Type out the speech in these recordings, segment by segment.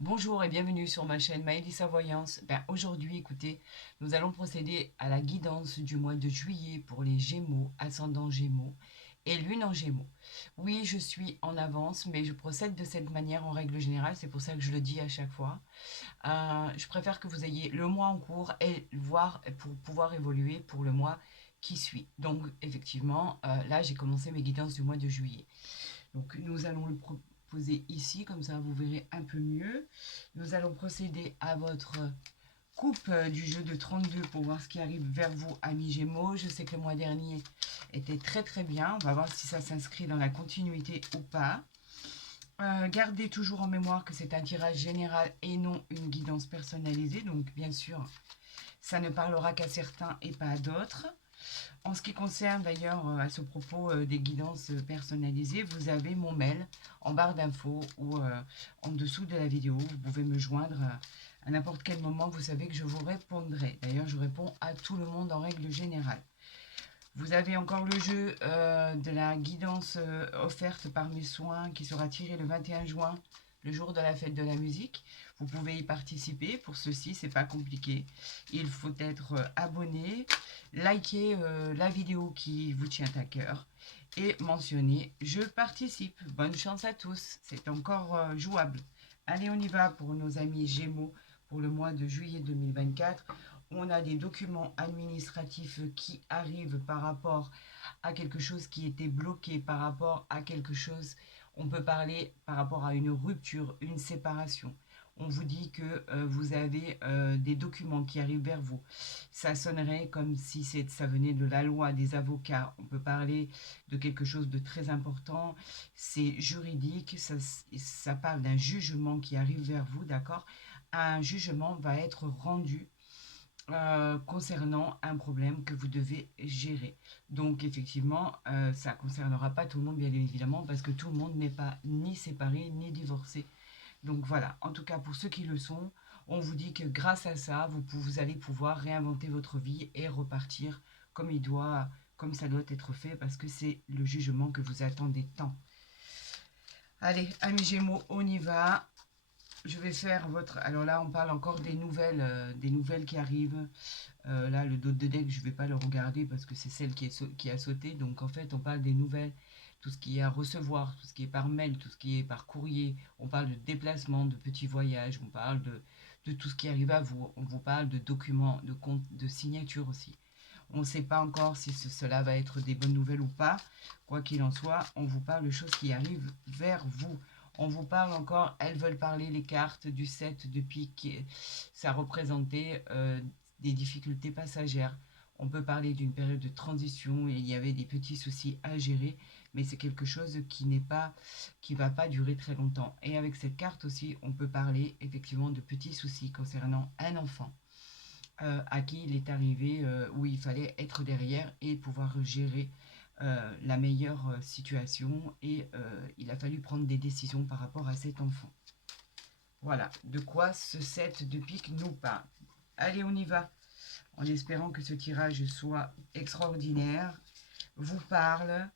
Bonjour et bienvenue sur ma chaîne Maëlissa Voyance. Aujourd'hui, écoutez, nous allons procéder à la guidance du mois de juillet pour les Gémeaux, ascendant Gémeaux et Lune en Gémeaux. Oui, je suis en avance, mais je procède de cette manière en règle générale, c'est pour ça que je le dis à chaque fois. Je préfère que vous ayez le mois en cours et voir pour pouvoir évoluer pour le mois qui suit. Donc, effectivement, là, j'ai commencé mes guidances du mois de juillet. Donc nous allons le proposer ici, comme ça vous verrez un peu mieux. Nous allons procéder à votre coupe du jeu de 32 pour voir ce qui arrive vers vous, amis Gémeaux. Je sais que le mois dernier était très très bien. On va voir si ça s'inscrit dans la continuité ou pas. Gardez toujours en mémoire que c'est un tirage général et non une guidance personnalisée. Donc bien sûr, ça ne parlera qu'à certains et pas à d'autres. En ce qui concerne d'ailleurs à ce propos des guidances personnalisées, vous avez mon mail en barre d'infos ou en dessous de la vidéo. Vous pouvez me joindre à n'importe quel moment. Vous savez que je vous répondrai. D'ailleurs, je réponds à tout le monde en règle générale. Vous avez encore le jeu de la guidance offerte par mes soins qui sera tiré le 21 juin, le jour de la fête de la musique. Vous pouvez y participer. Pour ceci, c'est pas compliqué. Il faut être abonné, liker la vidéo qui vous tient à cœur et mentionner je participe. Bonne chance à tous. C'est encore jouable. Allez, on y va pour nos amis Gémeaux pour le mois de juillet 2024. On a des documents administratifs qui arrivent par rapport à quelque chose qui était bloqué, par rapport à quelque chose, on peut parler par rapport à une rupture, une séparation. On vous dit que vous avez des documents qui arrivent vers vous. Ça sonnerait comme si ça venait de la loi des avocats. On peut parler de quelque chose de très important. C'est juridique. Ça parle d'un jugement qui arrive vers vous, d'accord? Un jugement va être rendu concernant un problème que vous devez gérer. Donc effectivement, ça ne concernera pas tout le monde bien évidemment parce que tout le monde n'est pas ni séparé ni divorcé. Donc voilà, en tout cas pour ceux qui le sont, on vous dit que grâce à ça, vous allez pouvoir réinventer votre vie et repartir comme il doit, comme ça doit être fait parce que c'est le jugement que vous attendez tant. Allez, amis Gémeaux, on y va. Je vais faire votre... Alors là, on parle encore des nouvelles qui arrivent. Là, le dos de deck, je ne vais pas le regarder parce que c'est celle qui a sauté. Donc en fait, on parle des nouvelles, tout ce qui est à recevoir, tout ce qui est par mail, tout ce qui est par courrier. On parle de déplacement, de petits voyages, on parle de tout ce qui arrive à vous. On vous parle de documents, de comptes, de signatures aussi. On ne sait pas encore si cela va être des bonnes nouvelles ou pas. Quoi qu'il en soit, on vous parle de choses qui arrivent vers vous. On vous parle encore, elles veulent parler les cartes du 7 de pique. Ça représentait des difficultés passagères. On peut parler d'une période de transition et il y avait des petits soucis à gérer, mais c'est quelque chose qui va pas durer très longtemps. Et avec cette carte aussi, on peut parler effectivement de petits soucis concernant un enfant à qui il est arrivé où il fallait être derrière et pouvoir gérer la meilleure situation et il a fallu prendre des décisions par rapport à cet enfant. Voilà, de quoi ce set de pique nous parle. Allez, on y va, en espérant que ce tirage soit extraordinaire, vous parle.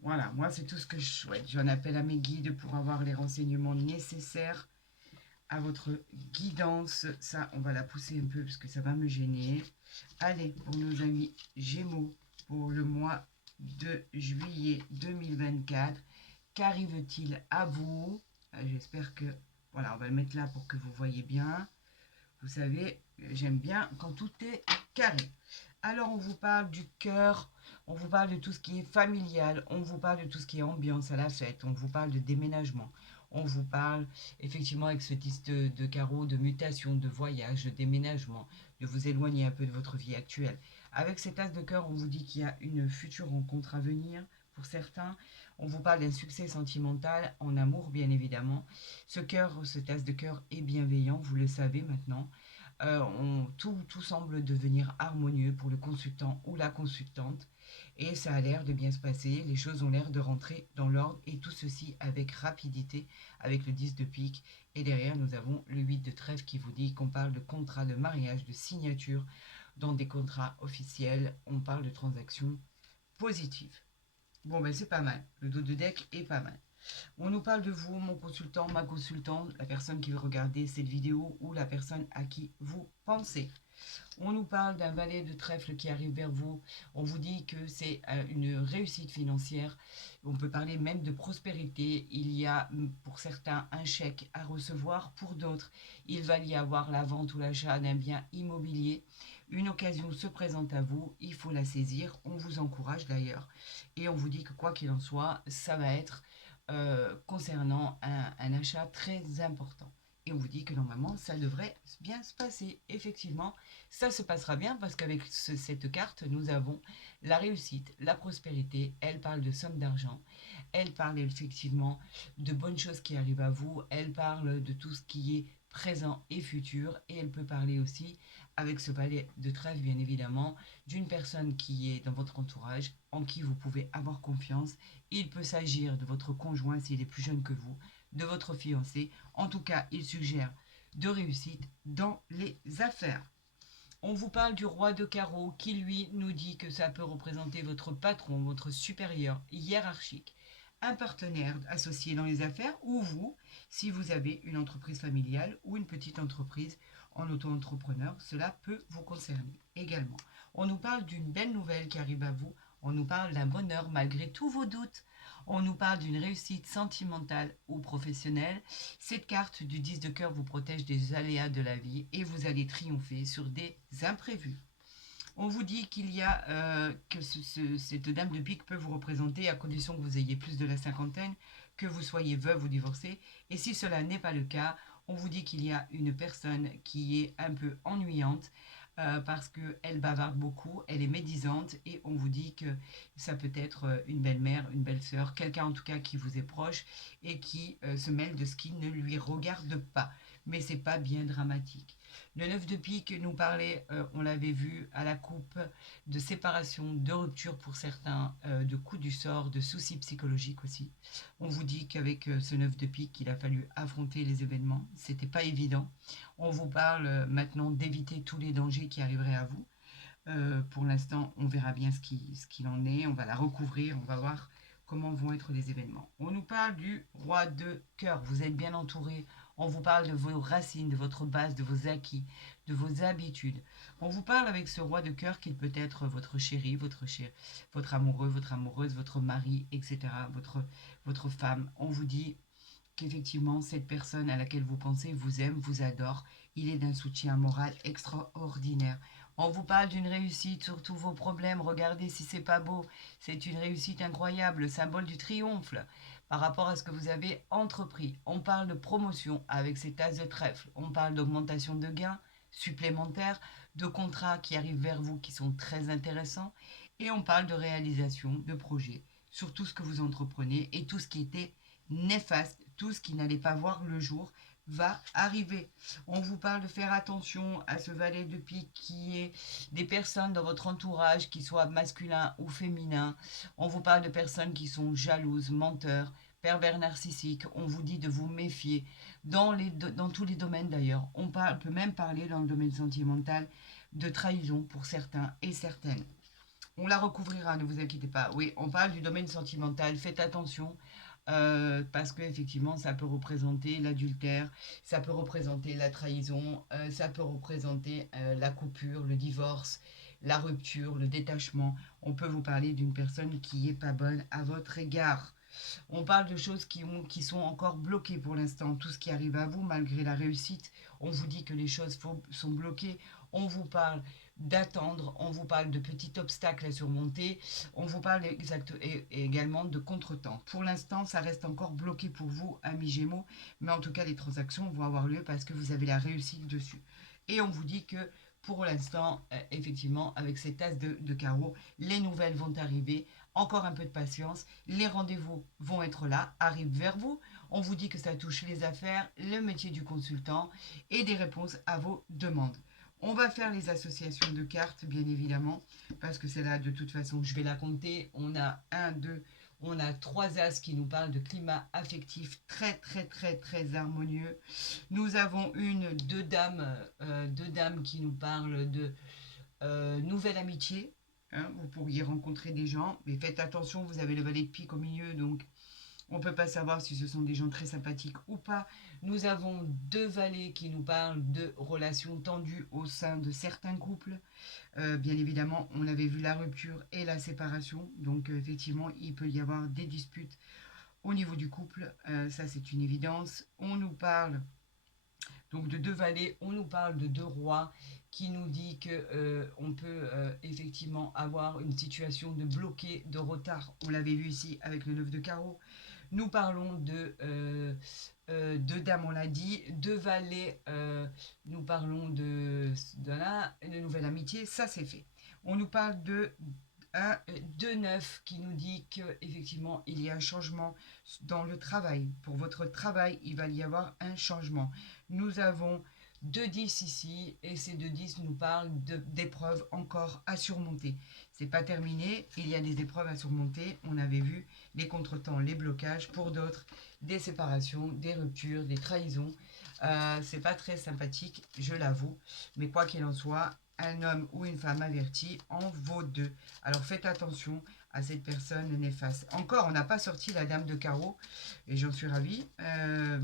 Voilà, moi c'est tout ce que je souhaite. J'en appelle à mes guides pour avoir les renseignements nécessaires à votre guidance. Ça, on va la pousser un peu parce que ça va me gêner. Allez, pour nos amis Gémeaux, pour le mois de juillet 2024, qu'arrive-t-il à vous? J'espère que... Voilà, on va le mettre là pour que vous voyez bien. Vous savez, j'aime bien quand tout est carré. Alors, on vous parle du cœur, on vous parle de tout ce qui est familial, on vous parle de tout ce qui est ambiance à la fête, on vous parle de déménagement, on vous parle effectivement avec ce 10 de carreau, de mutation, de voyage, de déménagement, de vous éloigner un peu de votre vie actuelle. Avec cet as de cœur, on vous dit qu'il y a une future rencontre à venir pour certains. On vous parle d'un succès sentimental, en amour bien évidemment. Cet as de cœur est bienveillant, vous le savez maintenant. Tout semble devenir harmonieux pour le consultant ou la consultante et ça a l'air de bien se passer, les choses ont l'air de rentrer dans l'ordre et tout ceci avec rapidité avec le 10 de pique et derrière nous avons le 8 de trèfle qui vous dit qu'on parle de contrat de mariage, de signature dans des contrats officiels, on parle de transactions positives. Bon ben c'est pas mal, le dos de deck est pas mal. On nous parle de vous, mon consultant, ma consultante, la personne qui veut regarder cette vidéo ou la personne à qui vous pensez. On nous parle d'un valet de trèfle qui arrive vers vous. On vous dit que c'est une réussite financière. On peut parler même de prospérité. Il y a pour certains un chèque à recevoir. Pour d'autres, il va y avoir la vente ou l'achat d'un bien immobilier. Une occasion se présente à vous. Il faut la saisir. On vous encourage d'ailleurs. Et on vous dit que quoi qu'il en soit, ça va être concernant un achat très important. Et on vous dit que normalement, ça devrait bien se passer. Effectivement, ça se passera bien parce qu'avec cette carte, nous avons la réussite, la prospérité. Elle parle de sommes d'argent. Elle parle effectivement de bonnes choses qui arrivent à vous. Elle parle de tout ce qui est présent et futur. Et elle peut parler aussi, avec ce valet de trèfle, bien évidemment, d'une personne qui est dans votre entourage, en qui vous pouvez avoir confiance. Il peut s'agir de votre conjoint s'il est plus jeune que vous, de votre fiancé. En tout cas, il suggère de réussite dans les affaires. On vous parle du roi de carreau qui, lui, nous dit que ça peut représenter votre patron, votre supérieur hiérarchique, un partenaire associé dans les affaires ou vous, si vous avez une entreprise familiale ou une petite entreprise en auto-entrepreneur, cela peut vous concerner également. On nous parle d'une belle nouvelle qui arrive à vous, on nous parle d'un bonheur malgré tous vos doutes, on nous parle d'une réussite sentimentale ou professionnelle. Cette carte du 10 de cœur vous protège des aléas de la vie et vous allez triompher sur des imprévus. On vous dit qu'il y a que cette dame de pique peut vous représenter à condition que vous ayez plus de la cinquantaine, que vous soyez veuve ou divorcée. Et si cela n'est pas le cas, on vous dit qu'il y a une personne qui est un peu ennuyante parce qu'elle bavarde beaucoup, elle est médisante et on vous dit que ça peut être une belle-mère, une belle-sœur, quelqu'un en tout cas qui vous est proche et qui se mêle de ce qui ne lui regarde pas. Mais c'est pas bien dramatique. Le 9 de pique nous parlait, on l'avait vu à la coupe, de séparation, de rupture pour certains, de coups du sort, de soucis psychologiques aussi. On vous dit qu'avec ce 9 de pique, il a fallu affronter les événements. C'était pas évident. On vous parle maintenant d'éviter tous les dangers qui arriveraient à vous. Pour l'instant, on verra bien ce qu'il en est. On va la recouvrir, on va voir comment vont être les événements. On nous parle du roi de cœur. Vous êtes bien entouré. On vous parle de vos racines, de votre base, de vos acquis, de vos habitudes. On vous parle avec ce roi de cœur qu'il peut être votre chéri, votre amoureux, votre amoureuse, votre mari, etc., votre femme. On vous dit qu'effectivement, cette personne à laquelle vous pensez vous aime, vous adore. Il est d'un soutien moral extraordinaire. On vous parle d'une réussite sur tous vos problèmes. Regardez si c'est pas beau. C'est une réussite incroyable, le symbole du triomphe par rapport à ce que vous avez entrepris. On parle de promotion avec ces tasses de trèfle. On parle d'augmentation de gains supplémentaires, de contrats qui arrivent vers vous qui sont très intéressants. Et on parle de réalisation de projets sur tout ce que vous entreprenez et tout ce qui était néfaste, tout ce qui n'allait pas voir le jour va arriver. On vous parle de faire attention à ce valet de pique qui est des personnes dans votre entourage, qui soient masculins ou féminins. On vous parle de personnes qui sont jalouses, menteurs, pervers narcissiques. On vous dit de vous méfier dans tous les domaines d'ailleurs. Peut même parler dans le domaine sentimental de trahison pour certains et certaines. On la recouvrira, ne vous inquiétez pas. Oui, on parle du domaine sentimental. Faites attention parce que effectivement, ça peut représenter l'adultère, ça peut représenter la trahison, ça peut représenter la coupure, le divorce, la rupture, le détachement. On peut vous parler d'une personne qui est pas bonne à votre égard. On parle de choses qui sont encore bloquées pour l'instant. Tout ce qui arrive à vous, malgré la réussite, on vous dit que les choses sont bloquées. On vous parle d'attendre, on vous parle de petits obstacles à surmonter, on vous parle également de contretemps. Pour l'instant, ça reste encore bloqué pour vous, amis Gémeaux, mais en tout cas, les transactions vont avoir lieu parce que vous avez la réussite dessus. Et on vous dit que pour l'instant, effectivement, avec ces tasses de carreaux, les nouvelles vont arriver. Encore un peu de patience. Les rendez-vous vont être là, arrivent vers vous. On vous dit que ça touche les affaires, le métier du consultant et des réponses à vos demandes. On va faire les associations de cartes, bien évidemment, parce que c'est là, de toute façon, je vais la compter. On a 1, 2, on a 3 as qui nous parlent de climat affectif très, très, très, très harmonieux. Nous avons deux dames qui nous parlent de nouvelle amitié. Hein, vous pourriez rencontrer des gens, mais faites attention, vous avez le valet de pique au milieu, donc On ne peut pas savoir si ce sont des gens très sympathiques ou pas. Nous avons deux valets qui nous parlent de relations tendues au sein de certains couples. Bien évidemment, on avait vu la rupture et la séparation. Donc effectivement, il peut y avoir des disputes au niveau du couple. Ça, c'est une évidence. On nous parle donc de deux valets, on nous parle de deux rois qui nous dit que on peut effectivement avoir une situation de bloqué, de retard. On l'avait vu ici avec le 9 de carreau. Nous parlons de dames, on l'a dit, de valets, nous parlons de nouvelle amitié, ça c'est fait. On nous parle de 9 qui nous dit qu'effectivement il y a un changement dans le travail. Pour votre travail, il va y avoir un changement. Nous avons 2 10 ici et ces 2 10 nous parlent d'épreuves encore à surmonter. C'est pas terminé, il y a des épreuves à surmonter. On avait vu les contretemps, les blocages, pour d'autres, des séparations, des ruptures, des trahisons. C'est pas très sympathique, je l'avoue, mais quoi qu'il en soit, un homme ou une femme averti en vaut deux. Alors faites attention à cette personne néfaste. Encore, on n'a pas sorti la dame de carreau, et j'en suis ravie,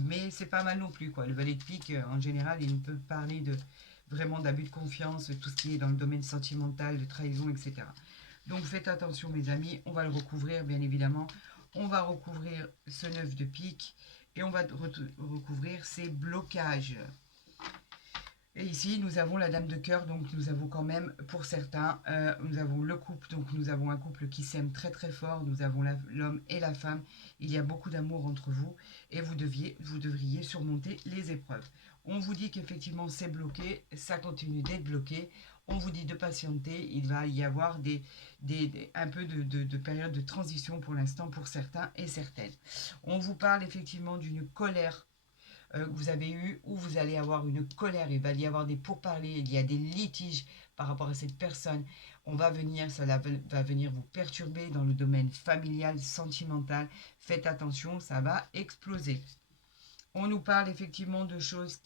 mais c'est pas mal non plus, quoi. Le valet de pique, en général, il peut parler de vraiment d'abus de confiance, tout ce qui est dans le domaine sentimental, de trahison, etc. Donc faites attention, mes amis, on va le recouvrir, bien évidemment. On va recouvrir ce 9 de pique et on va recouvrir ces blocages. Et ici, nous avons la dame de cœur, donc nous avons quand même, pour certains, nous avons le couple, donc nous avons un couple qui s'aime très très fort, nous avons l'homme et la femme, il y a beaucoup d'amour entre vous, et vous devriez surmonter les épreuves. On vous dit qu'effectivement c'est bloqué, ça continue d'être bloqué, on vous dit de patienter, il va y avoir un peu de période de transition pour l'instant pour certains et certaines. On vous parle effectivement d'une colère que vous avez eu, ou vous allez avoir une colère, il va y avoir des pourparlers, il y a des litiges par rapport à cette personne. Ça va venir vous perturber dans le domaine familial, sentimental. Faites attention, ça va exploser. On nous parle effectivement de choses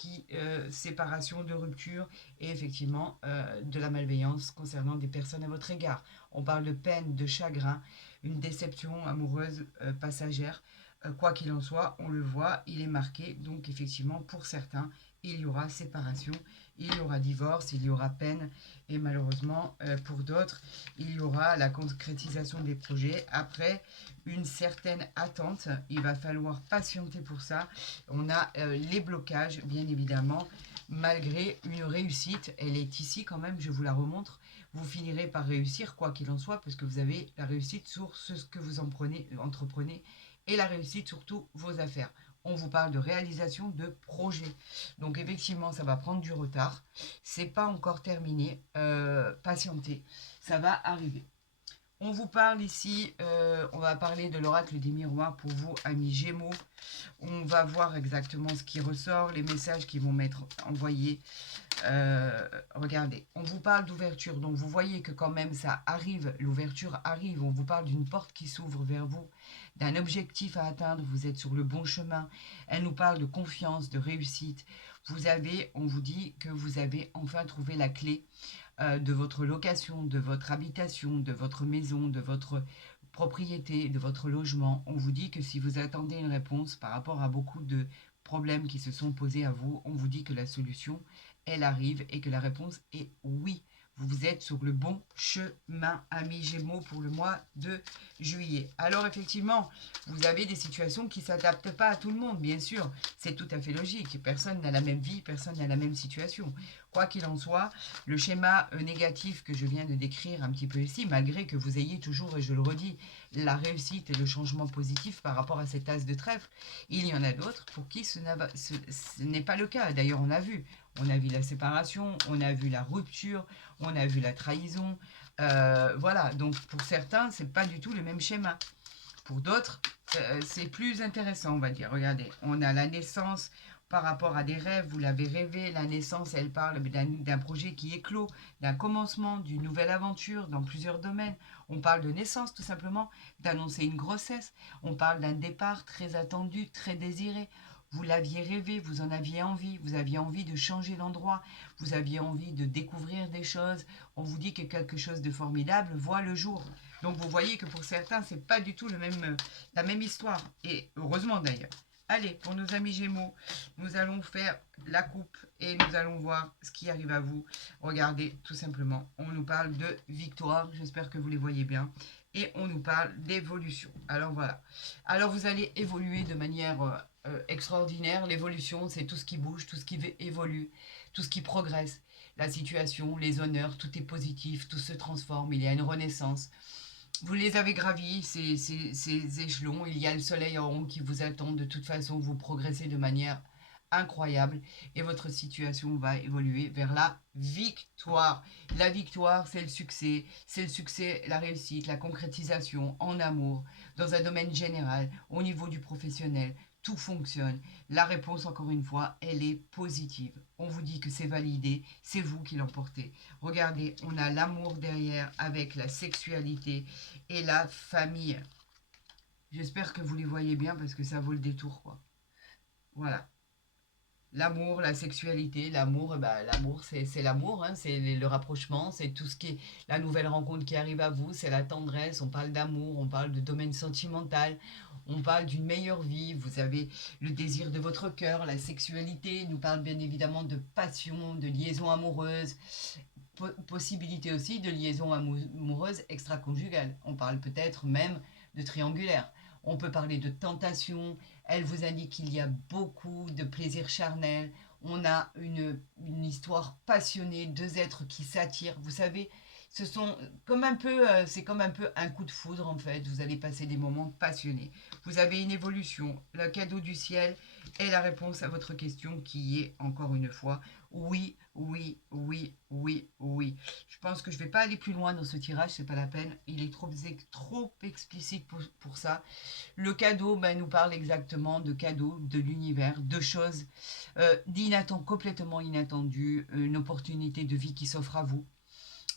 séparation, de rupture, et effectivement de la malveillance concernant des personnes à votre égard. On parle de peine, de chagrin, une déception amoureuse passagère. Quoi qu'il en soit, on le voit, il est marqué. Donc effectivement, pour certains, il y aura séparation, il y aura divorce, il y aura peine. Et malheureusement, pour d'autres, il y aura la concrétisation des projets. Après une certaine attente, il va falloir patienter pour ça. On a les blocages, bien évidemment, malgré une réussite. Elle est ici quand même, je vous la remontre. Vous finirez par réussir, quoi qu'il en soit, parce que vous avez la réussite sur ce que vous entreprenez et la réussite sur tous vos affaires. On vous parle de réalisation de projets. Donc effectivement, ça va prendre du retard. C'est pas encore terminé. Patientez, ça va arriver. On vous parle ici, on va parler de l'oracle des miroirs pour vous, amis Gémeaux. On va voir exactement ce qui ressort, les messages qui vont m'être envoyés. Regardez, on vous parle d'ouverture, donc vous voyez que quand même ça arrive, l'ouverture arrive. On vous parle d'une porte qui s'ouvre vers vous, d'un objectif à atteindre, vous êtes sur le bon chemin. Elle nous parle de confiance, de réussite. On vous dit que vous avez enfin trouvé la clé de votre location, de votre habitation, de votre maison, de votre propriété, de votre logement. On vous dit que si vous attendez une réponse par rapport à beaucoup de problèmes qui se sont posés à vous, on vous dit que la solution, elle arrive et que la réponse est oui. Vous êtes sur le bon chemin, amis Gémeaux, pour le mois de juillet. Alors effectivement, vous avez des situations qui ne s'adaptent pas à tout le monde, bien sûr. C'est tout à fait logique. Personne n'a la même vie, personne n'a la même situation. Quoi qu'il en soit, le schéma négatif que je viens de décrire un petit peu ici, malgré que vous ayez toujours, et je le redis, la réussite et le changement positif par rapport à cet as de trèfle, il y en a d'autres pour qui ce n'est pas le cas. D'ailleurs, on a vu la séparation, on a vu la rupture, on a vu la trahison. Voilà, donc pour certains, c'est pas du tout le même schéma. Pour d'autres, c'est plus intéressant, on va dire. Regardez, on a la naissance par rapport à des rêves, vous l'avez rêvé, la naissance, elle parle d'un projet qui est clos, d'un commencement, d'une nouvelle aventure dans plusieurs domaines. On parle de naissance tout simplement, d'annoncer une grossesse. On parle d'un départ très attendu, très désiré. Vous l'aviez rêvé, vous en aviez envie, vous aviez envie de changer d'endroit, vous aviez envie de découvrir des choses. On vous dit que quelque chose de formidable voit le jour. Donc vous voyez que pour certains, c'est pas du tout la même histoire. Et heureusement d'ailleurs. Allez, pour nos amis Gémeaux, nous allons faire la coupe et nous allons voir ce qui arrive à vous. Regardez, tout simplement, on nous parle de victoire, j'espère que vous les voyez bien, et on nous parle d'évolution. Alors voilà. Alors vous allez évoluer de manière extraordinaire. L'évolution, c'est tout ce qui bouge, tout ce qui évolue, tout ce qui progresse. La situation, les honneurs, tout est positif, tout se transforme, il y a une renaissance. Vous les avez gravis, ces échelons. Il y a le soleil en haut qui vous attend. De toute façon, vous progressez de manière incroyable et votre situation va évoluer vers la victoire. La victoire, c'est le succès, la réussite, la concrétisation en amour, dans un domaine général, au niveau du professionnel. Tout fonctionne. La réponse, encore une fois, elle est positive. On vous dit que c'est validé, c'est vous qui l'emportez. Regardez, on a l'amour derrière avec la sexualité et la famille. J'espère que vous les voyez bien parce que ça vaut le détour, quoi. Voilà. L'amour, la sexualité, l'amour, l'amour c'est l'amour, hein, c'est le rapprochement, c'est tout ce qui est la nouvelle rencontre qui arrive à vous, c'est la tendresse, on parle d'amour, on parle de domaine sentimental, on parle d'une meilleure vie, vous avez le désir de votre cœur, la sexualité nous parle bien évidemment de passion, de liaison amoureuse, possibilité aussi de liaison amoureuse extra-conjugale, on parle peut-être même de triangulaire. On peut parler de tentation. Elle vous indique qu'il y a beaucoup de plaisir charnel. On a une histoire passionnée, deux êtres qui s'attirent. Vous savez, ce sont comme un peu, c'est comme un peu un coup de foudre en fait. Vous allez passer des moments passionnés. Vous avez une évolution. Le cadeau du ciel est la réponse à votre question qui est encore une fois oui, oui, oui, oui, oui. Je pense que je ne vais pas aller plus loin dans ce tirage, c'est pas la peine. Il est trop explicite pour ça. Le cadeau nous parle exactement de cadeaux de l'univers, de choses complètement inattendues, une opportunité de vie qui s'offre à vous.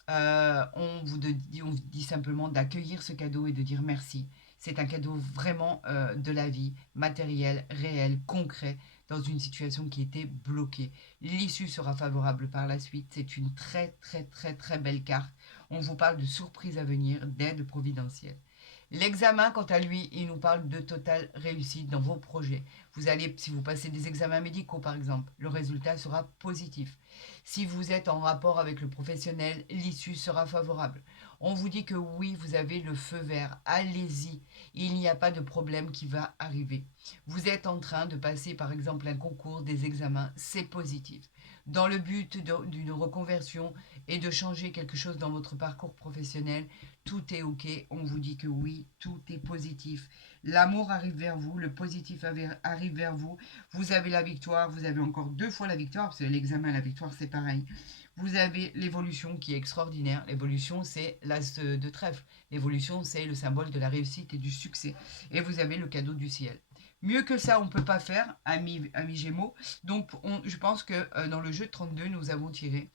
On vous dit simplement d'accueillir ce cadeau et de dire merci. C'est un cadeau vraiment de la vie, matériel, réel, concret, dans une situation qui était bloquée. L'issue sera favorable par la suite. C'est une très très très très belle carte. On vous parle de surprises à venir, d'aide providentielle. L'examen, quant à lui, il nous parle de totale réussite dans vos projets. Vous allez, si vous passez des examens médicaux par exemple, le résultat sera positif. Si vous êtes en rapport avec le professionnel, l'issue sera favorable. On vous dit que oui, vous avez le feu vert, allez-y, il n'y a pas de problème qui va arriver. Vous êtes en train de passer par exemple un concours, des examens, c'est positif. Dans le but d'une reconversion et de changer quelque chose dans votre parcours professionnel, tout est ok, on vous dit que oui, tout est positif. L'amour arrive vers vous, le positif arrive vers vous, vous avez la victoire, vous avez encore deux fois la victoire, parce que l'examen et la victoire c'est pareil. Vous avez l'évolution qui est extraordinaire. L'évolution, c'est l'as de trèfle. L'évolution, c'est le symbole de la réussite et du succès. Et vous avez le cadeau du ciel. Mieux que ça, on ne peut pas faire, amis Gémeaux. Donc, je pense que dans le jeu de 32, nous avons tiré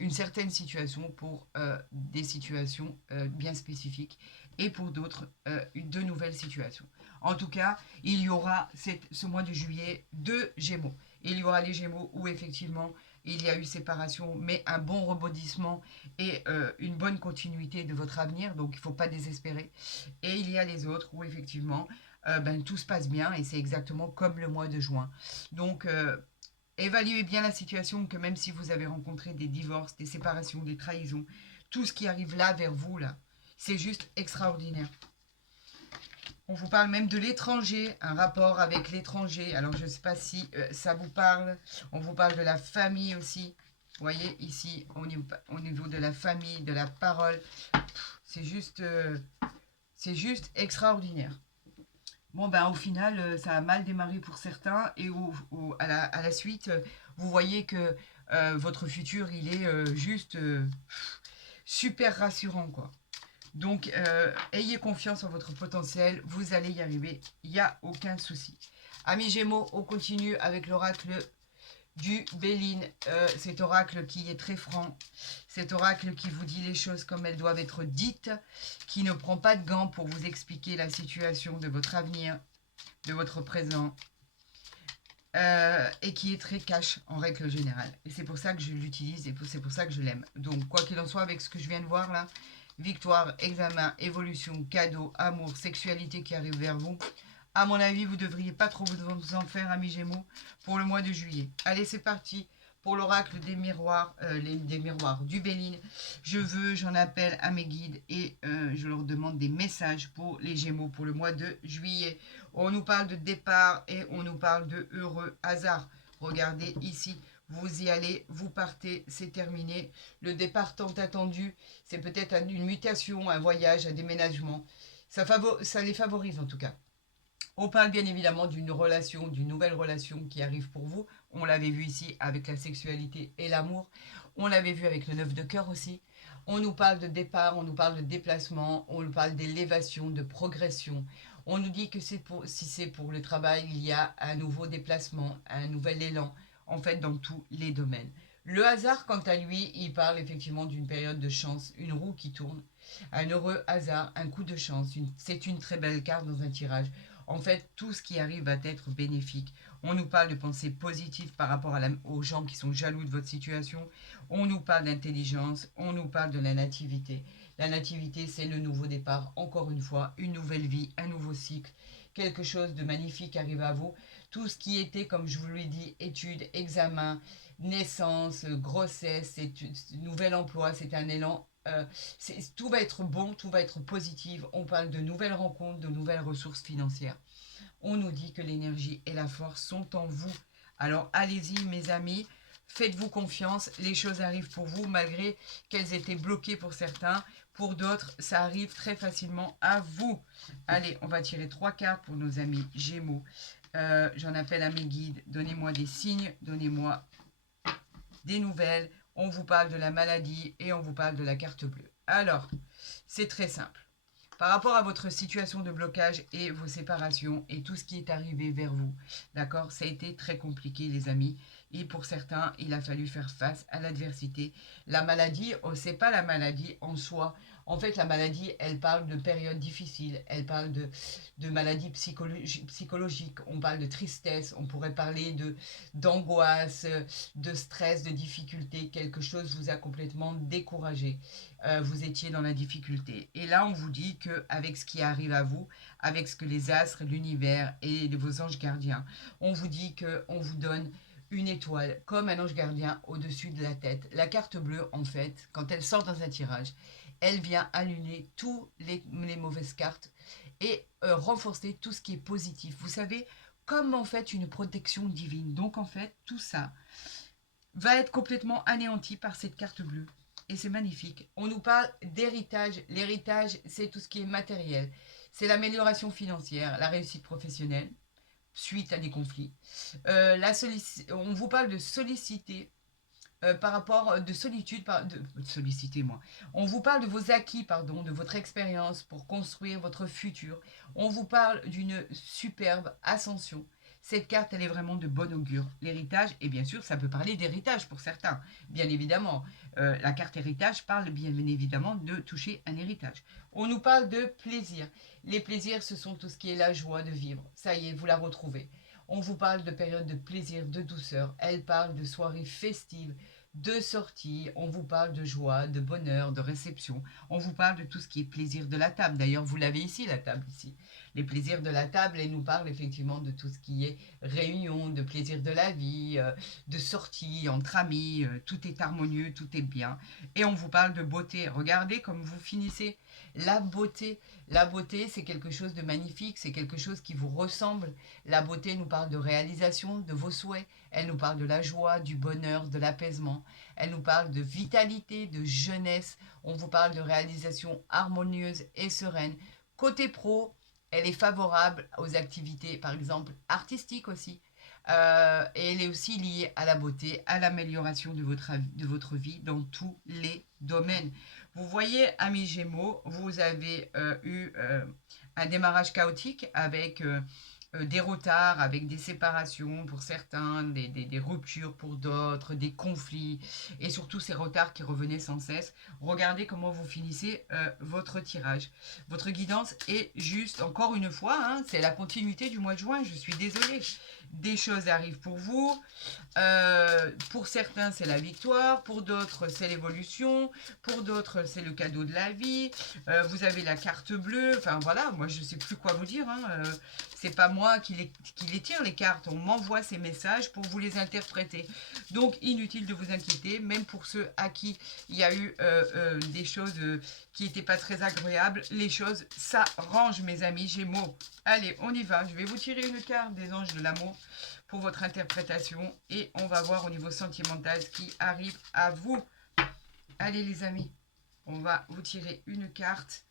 une certaine situation pour des situations bien spécifiques et pour d'autres, de nouvelles situations. En tout cas, il y aura ce mois de juillet deux Gémeaux. Il y aura les Gémeaux où effectivement il y a eu séparation, mais un bon rebondissement et une bonne continuité de votre avenir, donc il ne faut pas désespérer. Et il y a les autres où effectivement tout se passe bien et c'est exactement comme le mois de juin. Donc évaluez bien la situation, que même si vous avez rencontré des divorces, des séparations, des trahisons, tout ce qui arrive là vers vous, là, c'est juste extraordinaire. On vous parle même de l'étranger, un rapport avec l'étranger. Alors, je ne sais pas si ça vous parle. On vous parle de la famille aussi. Vous voyez, ici, au niveau de la famille, de la parole, c'est juste extraordinaire. Bon, au final, ça a mal démarré pour certains. Et à la suite, vous voyez que votre futur, il est juste super rassurant, quoi. Donc, ayez confiance en votre potentiel, vous allez y arriver, il n'y a aucun souci. Amis Gémeaux, on continue avec l'oracle du Béline. Cet oracle qui est très franc, cet oracle qui vous dit les choses comme elles doivent être dites, qui ne prend pas de gants pour vous expliquer la situation de votre avenir, de votre présent, et qui est très cash en règle générale. Et c'est pour ça que je l'utilise et c'est pour ça que je l'aime. Donc, quoi qu'il en soit, avec ce que je viens de voir là, victoire, examen, évolution, cadeau, amour, sexualité qui arrive vers vous. À mon avis, vous ne devriez pas trop vous en faire, amis Gémeaux, pour le mois de juillet. Allez, c'est parti pour l'oracle des miroirs, des miroirs du Béline. J'en appelle à mes guides et je leur demande des messages pour les Gémeaux pour le mois de juillet. On nous parle de départ et on nous parle de heureux hasard. Regardez ici, vous y allez, vous partez, c'est terminé. Le départ tant attendu, c'est peut-être une mutation, un voyage, un déménagement. Ça les favorise en tout cas. On parle bien évidemment d'une relation, d'une nouvelle relation qui arrive pour vous. On l'avait vu ici avec la sexualité et l'amour. On l'avait vu avec le 9 de cœur aussi. On nous parle de départ, on nous parle de déplacement, on nous parle d'élévation, de progression. On nous dit que si c'est pour le travail, il y a un nouveau déplacement, un nouvel élan, en fait, dans tous les domaines. Le hasard, quant à lui, il parle effectivement d'une période de chance, une roue qui tourne, un heureux hasard, un coup de chance. C'est une très belle carte dans un tirage. En fait, tout ce qui arrive va être bénéfique. On nous parle de pensées positives par rapport aux gens qui sont jaloux de votre situation. On nous parle d'intelligence. On nous parle de la nativité. La nativité, c'est le nouveau départ. Encore une fois, une nouvelle vie, un nouveau cycle. Quelque chose de magnifique arrive à vous. Tout ce qui était, comme je vous l'ai dit, études, examens, naissance, grossesse, nouvel emploi, c'est un élan tout va être bon, tout va être positif. On parle de nouvelles rencontres, de nouvelles ressources financières. On nous dit que l'énergie et la force sont en vous. Alors allez-y mes amis, faites-vous confiance, les choses arrivent pour vous malgré qu'elles étaient bloquées pour certains. Pour d'autres, ça arrive très facilement à vous. Allez, on va tirer 3 cartes pour nos amis Gémeaux. J'en appelle à mes guides. Donnez-moi des signes, donnez-moi des nouvelles. On vous parle de la maladie et on vous parle de la carte bleue. Alors, c'est très simple. Par rapport à votre situation de blocage et vos séparations et tout ce qui est arrivé vers vous, d'accord, ça a été très compliqué les amis. Et pour certains, il a fallu faire face à l'adversité. La maladie, c'est pas la maladie en soi. En fait, la maladie, elle parle de périodes difficiles, elle parle de maladies psychologiques, on parle de tristesse, on pourrait parler d'angoisse, de stress, de difficulté. Quelque chose vous a complètement découragé. Vous étiez dans la difficulté. Et là, on vous dit qu'avec ce qui arrive à vous, avec ce que les astres, l'univers et vos anges gardiens, on vous dit qu'on vous donne une étoile comme un ange gardien au-dessus de la tête. La carte bleue, en fait, quand elle sort dans un tirage, elle vient annuler toutes les mauvaises cartes et renforcer tout ce qui est positif. Vous savez, comme en fait une protection divine. Donc en fait, tout ça va être complètement anéanti par cette carte bleue. Et c'est magnifique. On nous parle d'héritage. L'héritage, c'est tout ce qui est matériel. C'est l'amélioration financière, la réussite professionnelle, suite à des conflits. On vous parle de solliciter par rapport de solitude, solliciter moi. On vous parle de vos acquis, pardon, de votre expérience pour construire votre futur. On vous parle d'une superbe ascension. Cette carte, elle est vraiment de bon augure. L'héritage, et bien sûr, ça peut parler d'héritage pour certains, bien évidemment. La carte héritage parle bien évidemment de toucher un héritage. On nous parle de plaisir. Les plaisirs, ce sont tout ce qui est la joie de vivre. Ça y est, vous la retrouvez. On vous parle de période de plaisir, de douceur. Elle parle de soirées festives, de sorties. On vous parle de joie, de bonheur, de réception. On vous parle de tout ce qui est plaisir de la table. D'ailleurs, vous l'avez ici, la table ici. Les plaisirs de la table, elle nous parle effectivement de tout ce qui est réunion, de plaisir de la vie, de sorties entre amis. Tout est harmonieux, tout est bien. Et on vous parle de beauté. Regardez comme vous finissez. La beauté, c'est quelque chose de magnifique, c'est quelque chose qui vous ressemble. La beauté nous parle de réalisation, de vos souhaits. Elle nous parle de la joie, du bonheur, de l'apaisement. Elle nous parle de vitalité, de jeunesse. On vous parle de réalisation harmonieuse et sereine. Côté pro, elle est favorable aux activités, par exemple, artistiques aussi. Et elle est aussi liée à la beauté, à l'amélioration de votre vie dans tous les domaines. Vous voyez, amis Gémeaux, vous avez eu un démarrage chaotique avec des retards avec des séparations pour certains, des ruptures pour d'autres, des conflits, et surtout ces retards qui revenaient sans cesse. Regardez comment vous finissez votre tirage. Votre guidance est juste, encore une fois, hein, c'est la continuité du mois de juin, je suis désolée. Des choses arrivent pour vous. Pour certains, c'est la victoire. Pour d'autres, c'est l'évolution. Pour d'autres, c'est le cadeau de la vie. Vous avez la carte bleue. Enfin voilà, moi je ne sais plus quoi vous dire. Hein. C'est pas moi qui les tire les cartes. On m'envoie ces messages pour vous les interpréter. Donc inutile de vous inquiéter. Même pour ceux à qui il y a eu des choses qui n'étaient pas très agréables, les choses s'arrangent, mes amis Gémeaux. Allez, on y va. Je vais vous tirer une carte des anges de l'amour pour votre interprétation et on va voir au niveau sentimental ce qui arrive à vous. Allez les amis, on va vous tirer une carte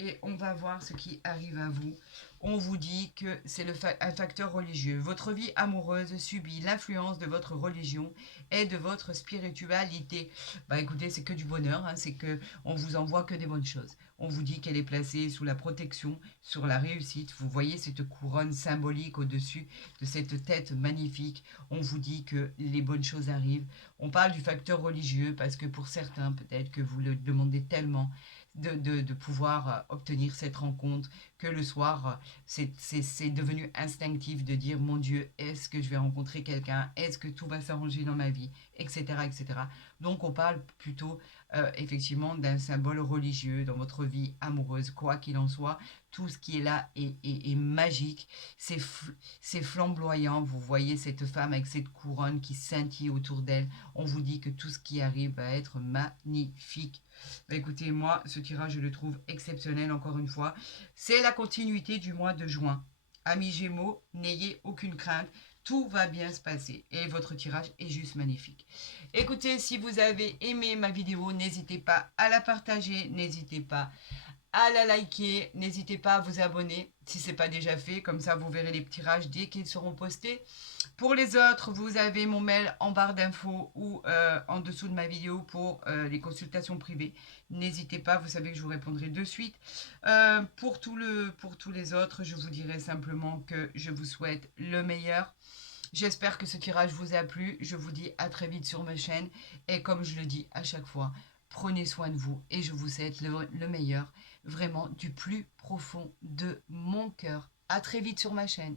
et on va voir ce qui arrive à vous. On vous dit que c'est un facteur religieux. Votre vie amoureuse subit l'influence de votre religion et de votre spiritualité. Bah écoutez, c'est que du bonheur, hein, c'est que on vous envoie que des bonnes choses. On vous dit qu'elle est placée sous la protection, sur la réussite. Vous voyez cette couronne symbolique au-dessus de cette tête magnifique. On vous dit que les bonnes choses arrivent. On parle du facteur religieux parce que pour certains, peut-être que vous le demandez tellement de pouvoir obtenir cette rencontre, que le soir, c'est devenu instinctif de dire, mon Dieu, est-ce que je vais rencontrer quelqu'un? Est-ce que tout va s'arranger dans ma vie? Etc. etc. Donc on parle plutôt effectivement d'un symbole religieux dans votre vie amoureuse, quoi qu'il en soit. Tout ce qui est là est magique, c'est flamboyant. Vous voyez cette femme avec cette couronne qui scintille autour d'elle. On vous dit que tout ce qui arrive va être magnifique. Bah écoutez, moi, ce tirage, je le trouve exceptionnel, encore une fois. C'est la continuité du mois de juin. Amis Gémeaux, n'ayez aucune crainte. Tout va bien se passer. Et votre tirage est juste magnifique. Écoutez, si vous avez aimé ma vidéo, n'hésitez pas à la partager. N'hésitez pas à la liker. N'hésitez pas à vous abonner si ce n'est pas déjà fait. Comme ça, vous verrez les tirages dès qu'ils seront postés. Pour les autres, vous avez mon mail en barre d'infos ou en dessous de ma vidéo pour les consultations privées. N'hésitez pas, vous savez que je vous répondrai de suite. Pour tous les autres, je vous dirai simplement que je vous souhaite le meilleur. J'espère que ce tirage vous a plu. Je vous dis à très vite sur ma chaîne. Et comme je le dis à chaque fois, prenez soin de vous et je vous souhaite le meilleur, vraiment du plus profond de mon cœur. À très vite sur ma chaîne.